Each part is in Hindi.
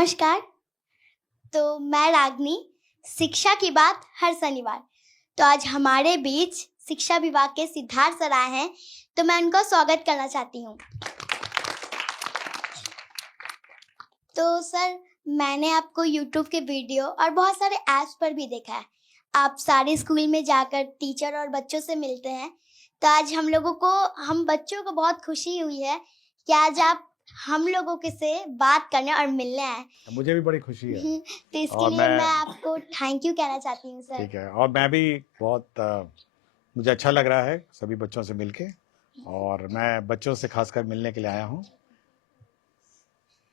नमस्कार। तो मैं रागनी, शिक्षा की बात हर शनिवार। तो आज हमारे बीच शिक्षा विभाग के सिद्धार्थ सर आए हैं, तो मैं उनका स्वागत करना चाहती हूँ। तो सर, मैंने आपको यूट्यूब के वीडियो और बहुत सारे ऐप्स पर भी देखा है। आप सारे स्कूल में जाकर टीचर और बच्चों से मिलते हैं। तो आज हम बच्चों को बहुत खुशी हुई है कि आज आप हम लोगों के से बात करने और मिलने आए। मुझे भी बड़ी खुशी है। तो इसके और लिए मैं आपको थैंक यू कहना चाहती हूँ सर। ठीक है, और मैं भी बहुत मुझे अच्छा लग रहा है सभी बच्चों से मिलके, और मैं बच्चों से खासकर मिलने के लिए आया हूँ।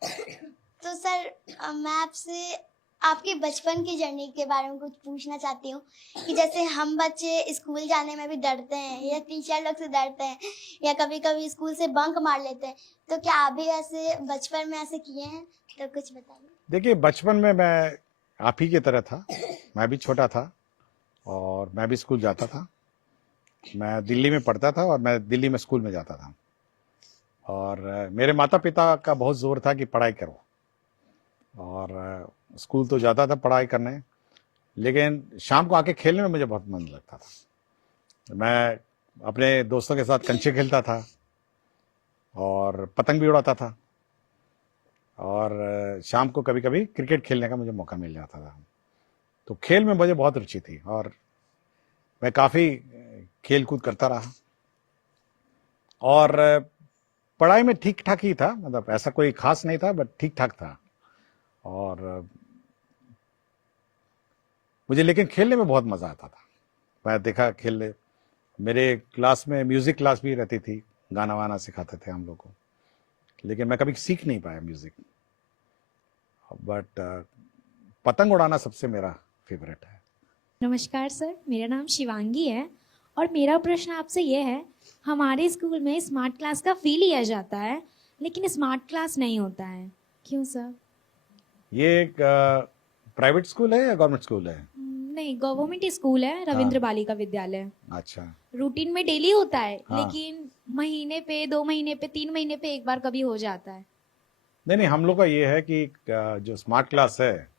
तो सर, मैं आपसे आपके बचपन की जर्नी के बारे में कुछ पूछना चाहती हूँ कि जैसे हम बच्चे स्कूल जाने में भी डरते हैं या टीचर लोग से डरते हैं या कभी कभी स्कूल से बंक मार लेते हैं, तो क्या आप भी ऐसे बचपन में ऐसे किए हैं? तो कुछ बताइए। देखिए, बचपन में मैं आप ही की तरह था। मैं भी छोटा था और मैं भी स्कूल जाता था। मैं दिल्ली में पढ़ता था और मैं दिल्ली में स्कूल में जाता था। और मेरे माता पिता का बहुत जोर था कि पढ़ाई करो, और स्कूल तो जाता था पढ़ाई करने, लेकिन शाम को आके खेलने में मुझे बहुत मन लगता था। मैं अपने दोस्तों के साथ कंचे खेलता था और पतंग भी उड़ाता था, और शाम को कभी कभी क्रिकेट खेलने का मुझे मौका मिल जाता था। तो खेल में मुझे बहुत रुचि थी और मैं काफ़ी खेल कूद करता रहा। और पढ़ाई में ठीक ठाक ही था, मतलब ऐसा कोई खास नहीं था, बट ठीक ठाक था। और मुझे लेकिन खेलने में बहुत मज़ा आता था। मैं देखा खेलने, मेरे क्लास में म्यूज़िक क्लास भी रहती थी, गाना वाना सिखाते थे हम लोग को, लेकिन मैं कभी सीख नहीं पाया म्यूज़िक। बट पतंग उड़ाना सबसे मेरा फेवरेट है। नमस्कार सर, मेरा नाम शिवांगी है और मेरा प्रश्न आपसे ये है, हमारे स्कूल में स्मार्ट क्लास का फी लिया जाता है लेकिन स्मार्ट क्लास नहीं होता है, क्यों सर? ये एक प्राइवेट स्कूल है या गवर्नमेंट स्कूल है? नहीं, गवर्नमेंट स्कूल है, रविंद्र हाँ। बालिका विद्यालय। अच्छा। रूटीन में डेली होता है, हाँ। लेकिन महीने पे, 2 महीने पे, 3 महीने पे एक बार कभी हो जाता है। नहीं नहीं, हम लोग का ये है कि जो स्मार्ट क्लास है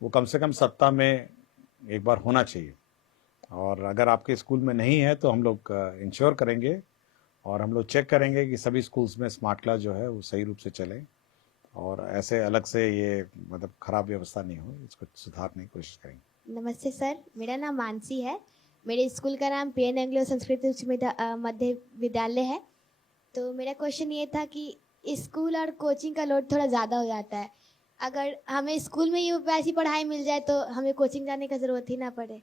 वो कम से कम सप्ताह में एक बार होना चाहिए। और अगर आपके स्कूल में नहीं है तो हम लोग इंश्योर करेंगे और हम लोग चेक करेंगे कि सभी स्कूल्स में स्मार्ट क्लास जो है वो सही रूप से चले, और ऐसे अलग से ये मतलब खराब व्यवस्था नहीं हो, इसको सुधारने की कोशिश करेंगे। नमस्ते सर, मेरा नाम मानसी है। मेरे स्कूल का नाम पी एन एंग्लो संस्कृत उच्च मध्य विद्यालय है। तो मेरा क्वेश्चन ये था कि स्कूल और कोचिंग का लोड थोड़ा ज़्यादा हो जाता है। अगर हमें स्कूल में ही वैसी पढ़ाई मिल जाए तो हमें कोचिंग जाने का ज़रूरत ही ना पड़े।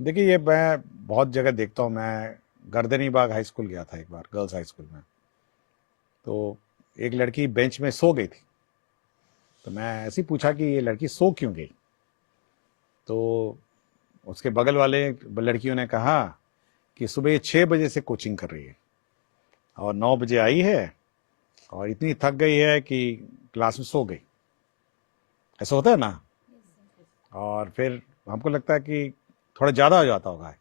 देखिए, ये मैं बहुत जगह देखता हूँ। मैं गर्दनी बाग हाई स्कूल गया था एक बार, गर्ल्स हाई स्कूल में। तो एक लड़की बेंच में सो गई थी, तो मैं ऐसे ही पूछा कि ये लड़की सो क्यों गई। तो उसके बगल वाले लड़कियों ने कहा कि सुबह ये 6 बजे से कोचिंग कर रही है और 9 बजे आई है और इतनी थक गई है कि क्लास में सो गई। ऐसा होता है ना। और फिर हमको लगता है कि थोड़ा ज़्यादा हो जाता होगा,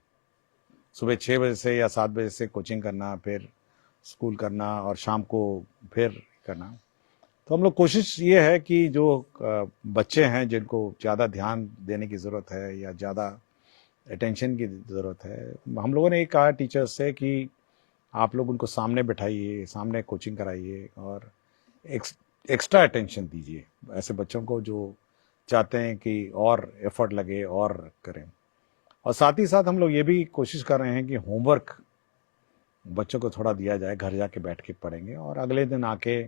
सुबह 6 बजे से या 7 बजे से कोचिंग करना, फिर स्कूल करना और शाम को फिर करना। तो हम लोग कोशिश ये है कि जो बच्चे हैं जिनको ज़्यादा ध्यान देने की ज़रूरत है या ज़्यादा अटेंशन की ज़रूरत है, हम लोगों ने ये कहा टीचर्स से कि आप लोग उनको सामने बैठाइए, सामने कोचिंग कराइए और एक्स्ट्रा अटेंशन दीजिए ऐसे बच्चों को जो चाहते हैं कि और एफर्ट लगे और करें। और साथ ही साथ हम लोग ये भी कोशिश कर रहे हैं कि होमवर्क बच्चों को थोड़ा दिया जाए, घर जाके बैठ के पढ़ेंगे और अगले दिन आके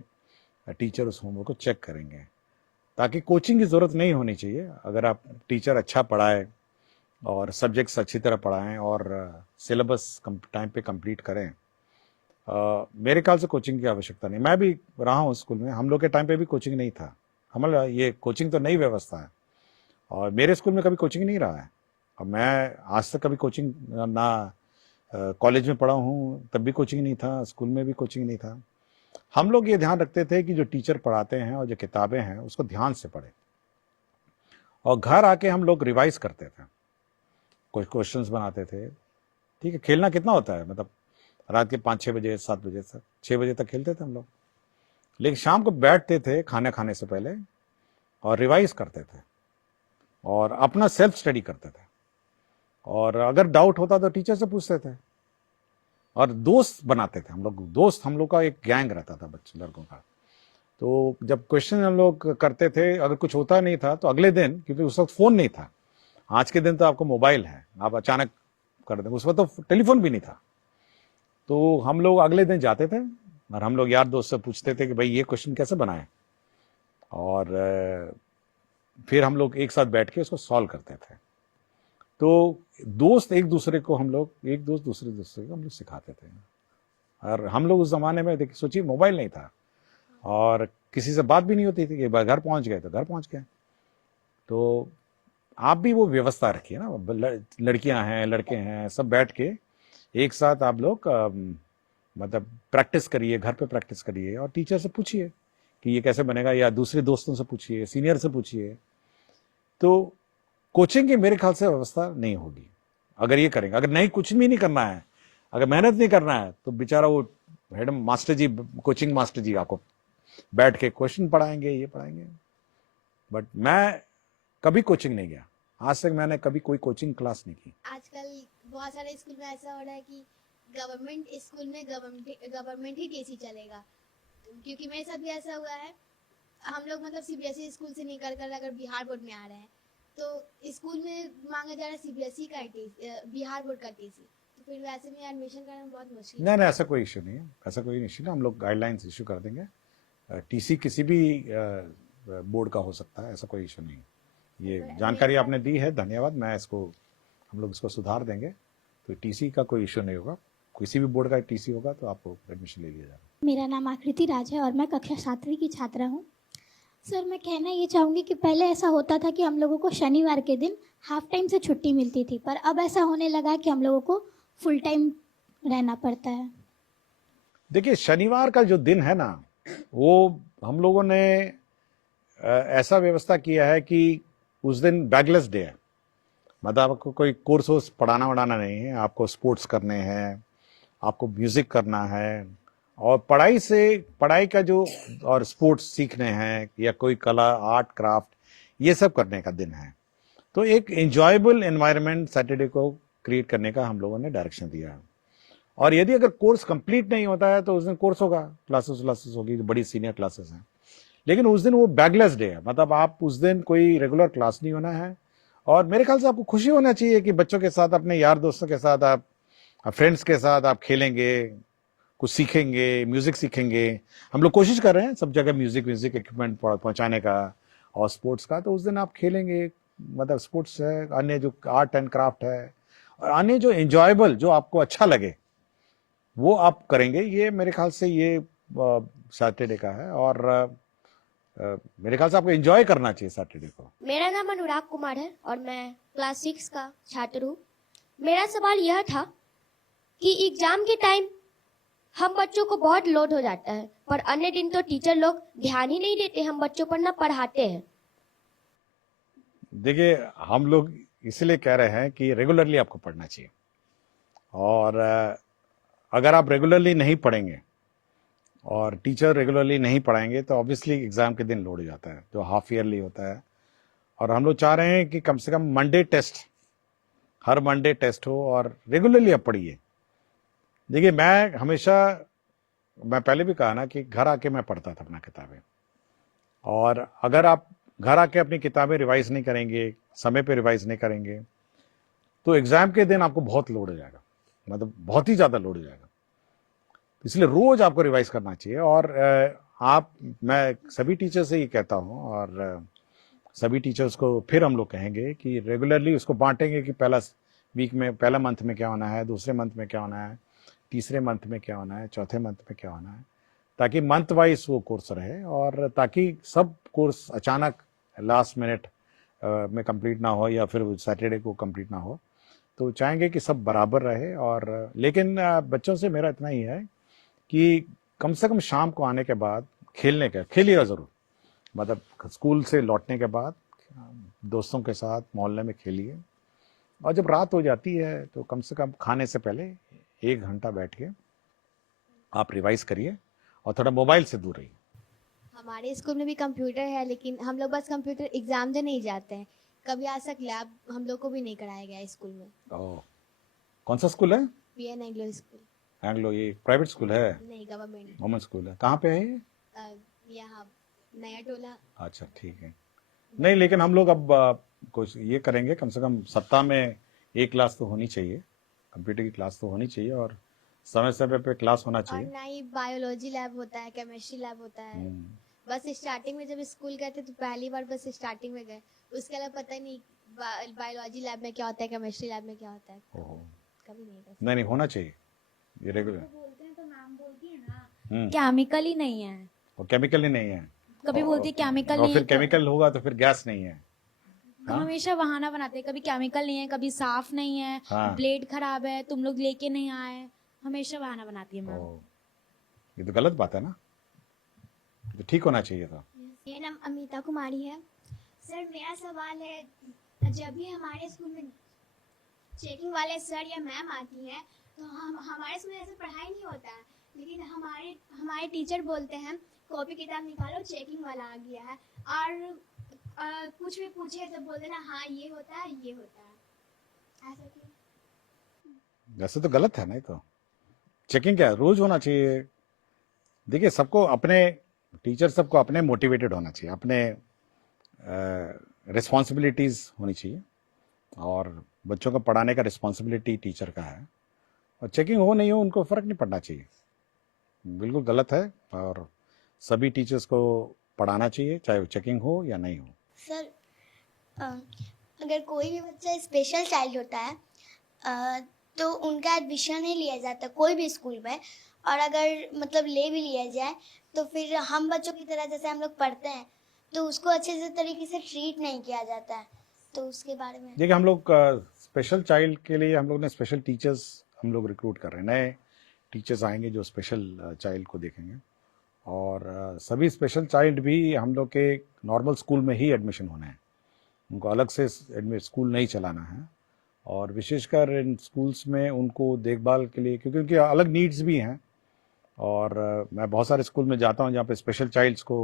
टीचर उस होमवर्क को चेक करेंगे, ताकि कोचिंग की ज़रूरत नहीं होनी चाहिए। अगर आप टीचर अच्छा पढ़ाए और सब्जेक्ट्स अच्छी तरह पढ़ाएं और सिलेबस टाइम पे कंप्लीट करें, मेरे ख्याल से कोचिंग की आवश्यकता नहीं। मैं भी रहा हूँ स्कूल में, हम लोग के टाइम पे भी कोचिंग नहीं था। हमारा ये कोचिंग तो नई व्यवस्था है और मेरे स्कूल में कभी कोचिंग नहीं रहा है। और मैं आज तक कभी कोचिंग ना कॉलेज में पढ़ा हूँ तब भी कोचिंग नहीं था, स्कूल में भी कोचिंग नहीं था। हम लोग ये ध्यान रखते थे कि जो टीचर पढ़ाते हैं और जो किताबें हैं उसको ध्यान से पढ़े, और घर आके हम लोग रिवाइज करते थे, कुछ क्वेश्चंस बनाते थे। ठीक है, खेलना कितना होता है, मतलब रात के 5-6 बजे 7 बजे तक, 6 बजे तक खेलते थे हम लोग। लेकिन शाम को बैठते थे खाना खाने से पहले और रिवाइज करते थे और अपना सेल्फ स्टडी करते थे, और अगर डाउट होता तो टीचर से पूछते थे और दोस्त बनाते थे। हम लोग का एक गैंग रहता था बच्चे लड़कों का। तो जब क्वेश्चन हम लोग करते थे, अगर कुछ होता नहीं था तो अगले दिन, क्योंकि उस वक्त फोन नहीं था, आज के दिन तो आपको मोबाइल है, आप अचानक कर दें, उस वक्त तो टेलीफोन भी नहीं था, तो हम लोग अगले दिन जाते थे और हम लोग यार दोस्त से पूछते थे कि भाई ये क्वेश्चन कैसे बनाए, और फिर हम लोग एक साथ बैठ के उसको सॉल्व करते थे। तो दोस्त एक दूसरे को हम लोग दूसरे को हम लोग सिखाते थे। और हम लोग उस जमाने में देखिए, सोचिए मोबाइल नहीं था और किसी से बात भी नहीं होती थी कि घर पहुंच गए तो घर पहुंच गए। तो आप भी वो व्यवस्था रखिए ना, लड़कियां हैं लड़के हैं सब बैठ के एक साथ आप लोग मतलब प्रैक्टिस करिए, घर पे प्रैक्टिस करिए और टीचर से पूछिए कि ये कैसे बनेगा, या दूसरे दोस्तों से पूछिए, सीनियर से पूछिए। तो कोचिंग की मेरे ख्याल से व्यवस्था नहीं होगी अगर ये करेंगे। अगर नहीं, कुछ भी नहीं करना है, अगर मेहनत नहीं करना है, तो बेचारा वो हेड मास्टर जी, कोचिंग मास्टर जी आपको बैठ के क्वेश्चन पढ़ाएंगे, ये पढ़ाएंगे। बट मैं कभी कोचिंग नहीं गया, आज तक मैंने कभी कोई कोचिंग क्लास नहीं की। आजकल बहुत सारे स्कूल में ऐसा हो रहा है कि गवर्नमेंट स्कूल में गवर्नमेंट ही टीसी चलेगा, क्योंकि मेरे साथ भी ऐसा हुआ है। हम लोग मतलब सीबीएसई स्कूल से निकल कर अगर बिहार बोर्ड में आ रहे हैं तो स्कूल में मांगा जा रहा है सीबीएसई का बिहार बोर्ड का टीसी, तो फिर वैसे में एडमिशन करना बहुत मुश्किल है। नहीं, ऐसा कोई इश्यू नहीं है, ऐसा कोई इश्यू नहीं, हम लोग गाइडलाइंस इशू कर देंगे। टीसी किसी भी बोर्ड का हो सकता है, ऐसा कोई इशू नहीं। ये जानकारी आपने दी है, धन्यवाद। मैं इसको, हम लोग इसको सुधार देंगे, तो टीसी का कोई इशू नहीं होगा। किसी भी बोर्ड का टीसी होगा तो आपको एडमिशन ले लिया जाएगा। मेरा नाम आकृति राज है और मैं कक्षा 7वीं की छात्रा हूँ। सर, मैं कहना ये चाहूँगी कि पहले ऐसा होता था कि हम लोगों को शनिवार के दिन हाफ टाइम से छुट्टी मिलती थी, पर अब ऐसा होने लगा है कि हम लोगों को फुल टाइम रहना पड़ता है। देखिए, शनिवार का जो दिन है ना, वो हम लोगों ने ऐसा व्यवस्था किया है कि उस दिन बैगलेस डे है। मतलब आपको कोई कोर्स पढ़ाना वढ़ाना नहीं है, आपको स्पोर्ट्स करने हैं, आपको म्यूजिक करना है, और पढ़ाई का जो और स्पोर्ट्स सीखने हैं, या कोई कला, आर्ट, क्राफ्ट, ये सब करने का दिन है। तो एक एंजॉयबल एनवायरनमेंट सैटरडे को क्रिएट करने का हम लोगों ने डायरेक्शन दिया है। और यदि अगर कोर्स कंप्लीट नहीं होता है तो उस दिन कोर्स होगा, क्लासेस होगी, जो बड़ी सीनियर क्लासेस हैं, लेकिन उस दिन वो बैगलेस डे है। मतलब आप उस दिन कोई रेगुलर क्लास नहीं होना है। और मेरे ख्याल से आपको खुशी होना चाहिए कि बच्चों के साथ, अपने यार दोस्तों के साथ, आप फ्रेंड्स के साथ आप खेलेंगे, कुछ सीखेंगे, म्यूजिक सीखेंगे। हम लोग कोशिश कर रहे हैं सब जगह म्यूजिक इक्विपमेंट पहुंचाने का और स्पोर्ट्स का। तो उस दिन आप खेलेंगे, मतलब स्पोर्ट्स है, अन्य जो आर्ट एंड क्राफ्ट है, और अन्य जो एंजॉयबल, जो आपको अच्छा लगे, वो आप करेंगे। ये मेरे ख्याल से ये सैटरडे का है, और मेरे ख्याल से आपको एंजॉय करना चाहिए सैटरडे को। मेरा नाम अनुराग कुमार है और मैं क्लास 6 का छात्र हूँ। मेरा सवाल यह था कि एग्जाम के टाइम हम बच्चों को बहुत लोड हो जाता है, पर अन्य दिन तो टीचर लोग ध्यान ही नहीं देते हम बच्चों पर, ना पढ़ाते हैं। देखिए, हम लोग इसलिए कह रहे हैं कि रेगुलरली आपको पढ़ना चाहिए, और अगर आप रेगुलरली नहीं पढ़ेंगे और टीचर रेगुलरली नहीं पढ़ाएंगे तो ऑब्वियसली एग्जाम के दिन लोड हो जाता है, जो हाफ ईयरली होता है। और हम लोग चाह रहे हैं कि कम से कम मंडे टेस्ट, हर मंडे टेस्ट हो, और रेगुलरली आप पढ़िए। देखिए, मैं पहले भी कहा ना कि घर आके मैं पढ़ता था अपना किताबें, और अगर आप घर आके अपनी किताबें रिवाइज नहीं करेंगे, समय पे रिवाइज नहीं करेंगे, तो एग्जाम के दिन आपको बहुत लोड हो जाएगा, मतलब बहुत ही ज्यादा लोड हो जाएगा। इसलिए रोज आपको रिवाइज करना चाहिए। और मैं सभी टीचर से ये कहता हूँ, और सभी टीचर्स को फिर हम लोग कहेंगे कि रेगुलरली उसको बांटेंगे कि पहला वीक में, पहला मंथ में क्या होना है, दूसरे मंथ में क्या होना है, तीसरे मंथ में क्या होना है, चौथे मंथ में क्या होना है, ताकि मंथ वाइज वो कोर्स रहे, और ताकि सब कोर्स अचानक लास्ट मिनट में कंप्लीट ना हो, या फिर सैटरडे को कंप्लीट ना हो। तो चाहेंगे कि सब बराबर रहे। और लेकिन बच्चों से मेरा इतना ही है कि कम से कम शाम को आने के बाद खेलिएगा जरूर। मतलब स्कूल से लौटने के बाद दोस्तों के साथ मोहल्ले में खेलिए, और जब रात हो जाती है तो कम से कम खाने से पहले 1 घंटा बैठ के आप रिवाइज करिए, और थोड़ा मोबाइल से दूर रहिए। हमारे स्कूल में भी कंप्यूटर है, लेकिन हम लोग बस कंप्यूटर एग्जाम देने नहीं जाते हैं। कभी आज तक लैब हम लोग को भी नहीं कराया गया है स्कूल में। ओह, कौन सा स्कूल है? PN Anglo school. एंग्लो, ये प्राइवेट स्कूल है? नहीं, गवर्नमेंट। वुमेन स्कूल है। कहाँ पे है ये? यहाँ नया टोला। अच्छा, ठीक है। नहीं, लेकिन हम लोग अब कुछ ये करेंगे, कम से कम सप्ताह में एक क्लास तो होनी चाहिए, कंप्यूटर की क्लास तो होनी चाहिए, और समय समय पे क्लास होना और चाहिए। ना ही बायोलॉजी लैब होता है, केमिस्ट्री लैब होता है। हम्म, बस स्टार्टिंग में जब स्कूल गए थे तो पहली बार बस स्टार्टिंग में गए, उसके अलावा पता ही नहीं बायोलॉजी लैब में क्या होता है, केमिस्ट्री लैब में क्या होता है। ओहो। कभी नहीं गए। नहीं नहीं, होना चाहिए ये रेगुलर। बोलते हैं तो मैम बोलती है ना हम्म, केमिकल ही नहीं है, और केमिकल ही नहीं है, कभी बोलती है केमिकल और नहीं फिर है तो केमिकल होगा तो फिर गैस नहीं है। हम हमेशा बहाना बनाते हैं, कभी केमिकल नहीं है, कभी साफ नहीं है, हाँ। ब्लेड खराब है, तुम लोग लेके नहीं आए, हमेशा बहाना बनाती है मैम। ओह, ये तो गलत बात है ना, ये तो ठीक होना चाहिए था। मेरा नाम अमिता कुमारी है। सर मेरा सवाल है, जब भी हमारे स्कूल में चेकिंग वाले सर या मैम आती हैं तो हम हमारे स्कूल में ऐसे पढ़ाई नहीं होता है, लेकिन हमारे हमारे टीचर बोलते हैं कॉपी किताब निकालो चेकिंग वाला आ गया है, और कुछ भी पूछे तो बोल देना हाँ ये होता है ये होता है, ऐसा क्यों? वैसे तो गलत है ना, ये तो चेकिंग क्या है, रोज होना चाहिए। देखिए, सबको अपने टीचर सबको अपने मोटिवेटेड होना चाहिए, अपने रिस्पॉन्सिबिलिटीज होनी चाहिए, और बच्चों को पढ़ाने का रिस्पॉन्सिबिलिटी टीचर का है, और चेकिंग हो नहीं हो उनको फर्क नहीं पड़ना चाहिए। बिल्कुल गलत है, और सभी टीचर्स को पढ़ाना चाहिए, चाहे वो चेकिंग हो या नहीं हो। सर अगर कोई भी बच्चा स्पेशल चाइल्ड होता है तो उनका एडमिशन नहीं लिया जाता कोई भी स्कूल में, और अगर मतलब ले भी लिया जाए तो फिर हम बच्चों की तरह जैसे हम लोग पढ़ते हैं तो उसको अच्छे से तरीके से ट्रीट नहीं किया जाता है, तो उसके बारे में। देखिए, हम लोग स्पेशल चाइल्ड के लिए हम लोग ने स्पेशल टीचर्स हम लोग रिक्रूट कर रहे हैं, नए टीचर्स आएंगे जो स्पेशल चाइल्ड को देखेंगे, और सभी स्पेशल चाइल्ड भी हम लोग के नॉर्मल स्कूल में ही एडमिशन होना है, उनको अलग से स्कूल नहीं चलाना है, और विशेषकर इन स्कूल्स में उनको देखभाल के लिए, क्योंकि उनकी अलग नीड्स भी हैं, और मैं बहुत सारे स्कूल में जाता हूँ जहाँ पे स्पेशल चाइल्ड्स को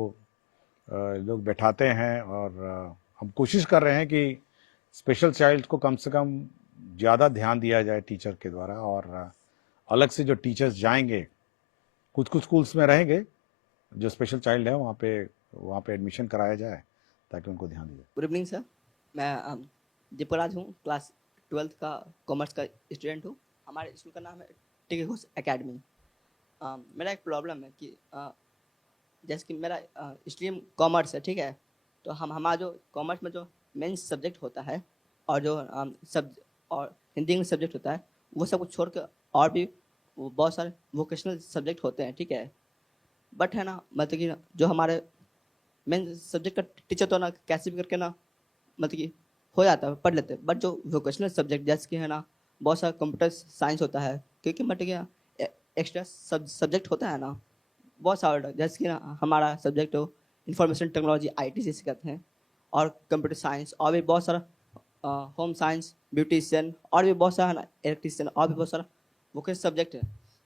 लोग बैठाते हैं, और हम कोशिश कर रहे हैं कि स्पेशल चाइल्ड को कम से कम ज़्यादा ध्यान दिया जाए टीचर के द्वारा, और अलग से जो टीचर्स जाएंगे, कुछ कुछ स्कूल्स में रहेंगे जो स्पेशल चाइल्ड है, वहाँ पे एडमिशन कराया जाए ताकि उनको ध्यान दिया जाए। गुड इवनिंग सर, मैं दीपराज हूँ, क्लास 12th का कॉमर्स का स्टूडेंट हूँ। हमारे स्कूल का नाम है टिकी घोष एकेडमी। मेरा एक प्रॉब्लम है कि जैसे कि मेरा स्ट्रीम कॉमर्स है, ठीक है, तो हमारा जो कॉमर्स में जो मेन सब्जेक्ट होता है और जो और हिंदी इंग्लिश सब्जेक्ट होता है, वो सब कुछ छोड़ कर और भी बहुत सारे वोकेशनल सब्जेक्ट होते हैं, ठीक है। बट है ना, मतलब कि जो हमारे मेन सब्जेक्ट का टीचर तो ना कैसे भी करके ना मतलब कि हो जाता है, पढ़ लेते हैं, बट जो वोकेशनल सब्जेक्ट जैसे कि है ना, बहुत सारा कंप्यूटर साइंस होता है, क्योंकि मतलब कि एक्स्ट्रा सब्जेक्ट होता है ना बहुत सारा, जैसे कि ना हमारा सब्जेक्ट हो इंफॉर्मेशन टेक्नोलॉजी IT जिसे कहते हैं, और कंप्यूटर साइंस, और भी बहुत सारा होम साइंस, ब्यूटिशियन, और भी बहुत सारा इलेक्ट्रिशियन, और भी बहुत सारा वोकेशनल सब्जेक्ट है।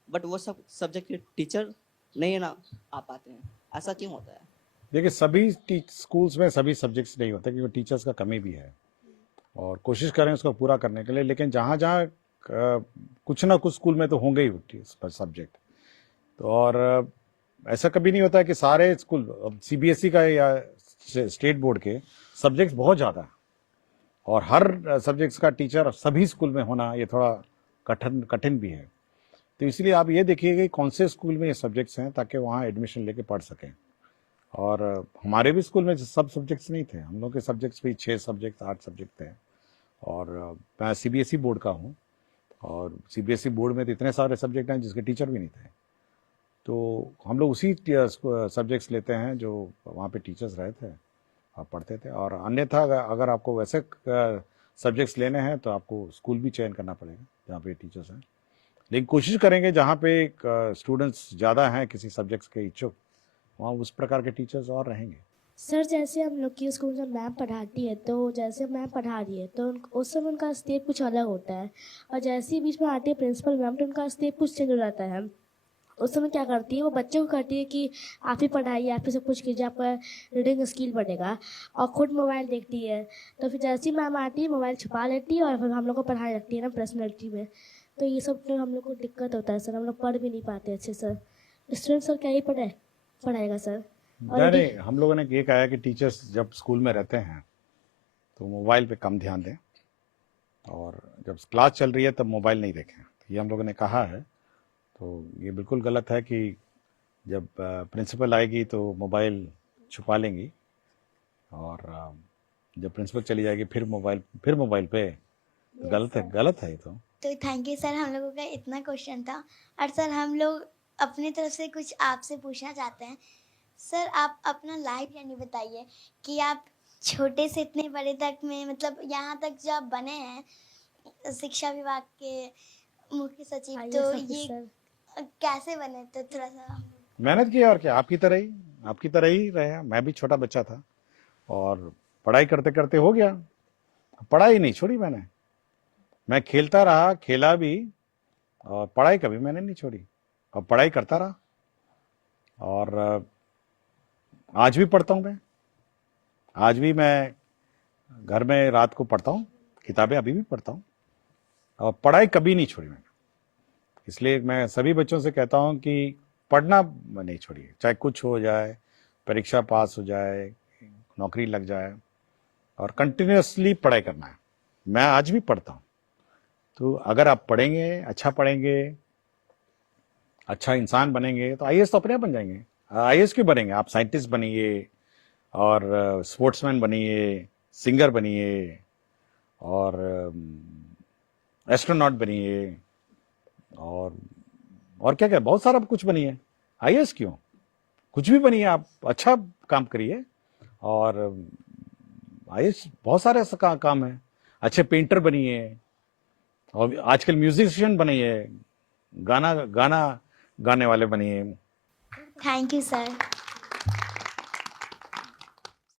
बट वो सब सब्जेक्ट के टीचर नहीं है ना आ पाते हैं, ऐसा क्यों होता है? देखिए, सभी स्कूल्स में सभी सब्जेक्ट्स नहीं होते, क्योंकि टीचर्स का कमी भी है, और कोशिश करें उसको पूरा करने के लिए, लेकिन जहाँ जहाँ कुछ ना कुछ स्कूल में तो होंगे ही सब्जेक्ट, तो और ऐसा कभी नहीं होता है कि सारे स्कूल, CBSE का या स्टेट बोर्ड के सब्जेक्ट्स बहुत ज़्यादा है, और हर सब्जेक्ट्स का टीचर सभी स्कूल में होना ये थोड़ा कठिन भी है। तो इसलिए आप ये देखिए कि कौन से स्कूल में ये सब्जेक्ट्स हैं, ताकि वहाँ एडमिशन लेके पढ़ सकें। और हमारे भी स्कूल में सब सब्जेक्ट्स नहीं थे, हम लोग के सब्जेक्ट्स भी 6 सब्जेक्ट 8 सब्जेक्ट थे, और मैं CBSE बोर्ड का हूँ, और CBSE बोर्ड में तो इतने सारे सब्जेक्ट हैं जिसके टीचर भी नहीं थे, तो हम लोग उसी सब्जेक्ट्स लेते हैं जो वहाँ पे टीचर्स रहे थे और पढ़ते थे, और अन्यथा अगर आपको वैसे सब्जेक्ट्स लेने हैं तो आपको स्कूल भी चयन करना पड़ेगा जहाँ पे टीचर्स हैं, लेकिन कोशिश करेंगे जहाँ पे स्टूडेंट्स ज़्यादा हैं किसी सब्जेक्ट्स के इच्छुक, वहाँ उस प्रकार के टीचर्स और रहेंगे। सर जैसे हम लोग की स्कूल में मैम पढ़ाती है, तो जैसे मैम पढ़ा रही है तो उस समय उनका स्टेप कुछ अलग होता है, और जैसे ही बीच में आती है प्रिंसिपल मैम तो उनका स्टेप कुछ चेंज हो जाता है, उस समय क्या करती है, वो बच्चे को कहती है कि आप ही पढ़ाइए, आप ही सब कुछ कीजिए, आपका रीडिंग स्किल बढ़ेगा, और खुद मोबाइल देखती है। तो फिर जैसे ही मैम आती है मोबाइल छुपा लेती है और फिर हम लोग को पढ़ाई लगती है ना पर्सनैलिटी में। तो ये सब तो हम लोग को दिक्कत होता है सर, हम लोग पढ़ भी नहीं पाते अच्छे सर। स्टूडेंट सर क्या ही पढ़ाएगा सर। और नहीं, हम लोगों ने ये कहा है कि टीचर्स जब स्कूल में रहते हैं तो मोबाइल पे कम ध्यान दें, और जब क्लास चल रही है तब मोबाइल नहीं देखें। तो ये हम लोगों ने कहा है। तो ये बिल्कुल गलत है कि जब प्रिंसिपल आएगी तो मोबाइल छुपा लेंगी, और जब प्रिंसिपल चली जाएगी फिर मोबाइल पे। तो गलत है ये तो थैंक यू सर, हम लोगों का इतना क्वेश्चन था। और सर हम लोग अपनी तरफ से कुछ आपसे पूछना चाहते हैं। सर आप अपना लाइफ जर्नी बताइए कि आप छोटे से इतने बड़े तक में, मतलब यहाँ तक जो आप बने हैं शिक्षा विभाग के मुख्य सचिव, तो ये कैसे बने? तो थोड़ा सा मेहनत की, और क्या, आपकी तरह ही रहा। मैं भी छोटा बच्चा था और पढ़ाई करते करते हो गया। पढ़ाई नहीं छोड़ी मैं खेलता रहा, खेला भी, और पढ़ाई कभी मैंने नहीं छोड़ी, और पढ़ाई करता रहा। और आज भी पढ़ता हूँ मैं, आज भी मैं घर में रात को पढ़ता हूँ, किताबें अभी भी पढ़ता हूँ, और पढ़ाई कभी नहीं छोड़ी मैंने। इसलिए मैं सभी बच्चों से कहता हूँ कि पढ़ना नहीं छोड़िए, चाहे कुछ हो जाए, परीक्षा पास हो जाए, नौकरी लग जाए, और कंटिन्यूअसली पढ़ाई करना है। मैं आज भी पढ़ता हूँ। तो अगर आप पढ़ेंगे, अच्छा इंसान बनेंगे, तो आईएएस तो अपने आप बन जाएंगे। आईएएस क्यों बनेंगे? आप साइंटिस्ट बनिए, और स्पोर्ट्समैन बनिए, सिंगर बनिए, और एस्ट्रोनॉट बनिए, और क्या बहुत सारा कुछ बनिए। आईएएस क्यों? कुछ भी बनिए, आप अच्छा काम करिए। और आईएएस बहुत सारे ऐसा काम है। अच्छे पेंटर बनिए, और आजकल म्यूजिशियन बनिए, गाना गाने वाले बनिए। Thank you sir.